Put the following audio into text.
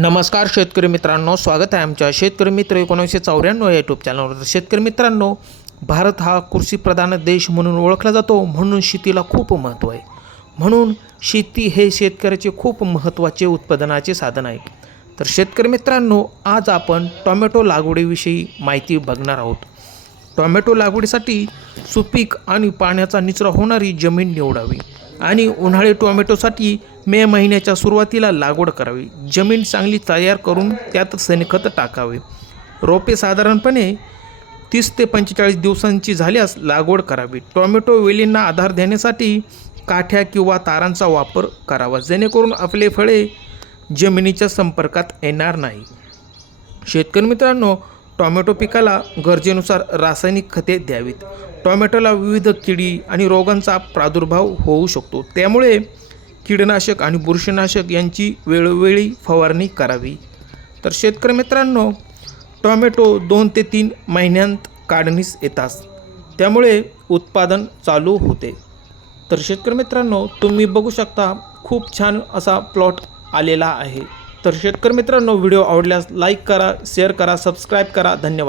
नमस्कार शेतकरी मित्रांनो, स्वागत आहे आमच्या शेतकरी मित्र 1994 या यूट्यूब चॅनलवर। शेतकरी मित्रांनो, भारत हा कृषीप्रधान देश म्हणून ओळखला जातो, म्हणून शेतीला खूप महत्त्व आहे। म्हणून शेती हे शेतकऱ्याचे खूप महत्त्वाचे उत्पादनाचे साधन आहे। तर शेतकरी मित्रांनो, आज आपण टोमॅटो लागवडीविषयी माहिती बघणार आहोत। टोमॅटो लागवडीसाठी सुपीक आणि पाण्याचा निचरा होणारी जमीन निवडावी आणि उन्हाळी टोमॅटोसाठी मे महिन्याच्या सुरुवातीला लागवड करावी। जमीन चांगली तयार करून त्यात शेणखत टाकावे। रोपे साधारणपणे 30 ते 45 दिवसांची झाल्यास लागवड करावी। टोमॅटो वेलींना आधार देण्यासाठी काठ्या किंवा तारांचा वापर करावा, जेणेकरून आपले फळे जमिनीच्या संपर्कात येणार नाही। शेतकरी मित्रांनो, टोमॅटो पिकाला गरजेनुसार रासायनिक खते द्यावीत। टोमॅटोला विविध किडी आणि रोगांचा प्रादुर्भाव होऊ शकतो, त्यामुळे कीडनाशक आणि बुरशीनाशक यांची वेळोवेळी फवारणी करावी। तर शेतकरी मित्रांनो, टोमॅटो 2 ते 3 महिन्यांत काढणीस येतात, त्यामुळे उत्पादन चालू होते। तर शेतकरी मित्रांनो, तुम्ही बघू शकता खूप छान असा प्लॉट आलेला आहे। तर शेतकरी मित्रांनो, व्हिडिओ आवडल्यास लाईक करा, शेअर करा, सबस्क्राईब करा। धन्यवाद।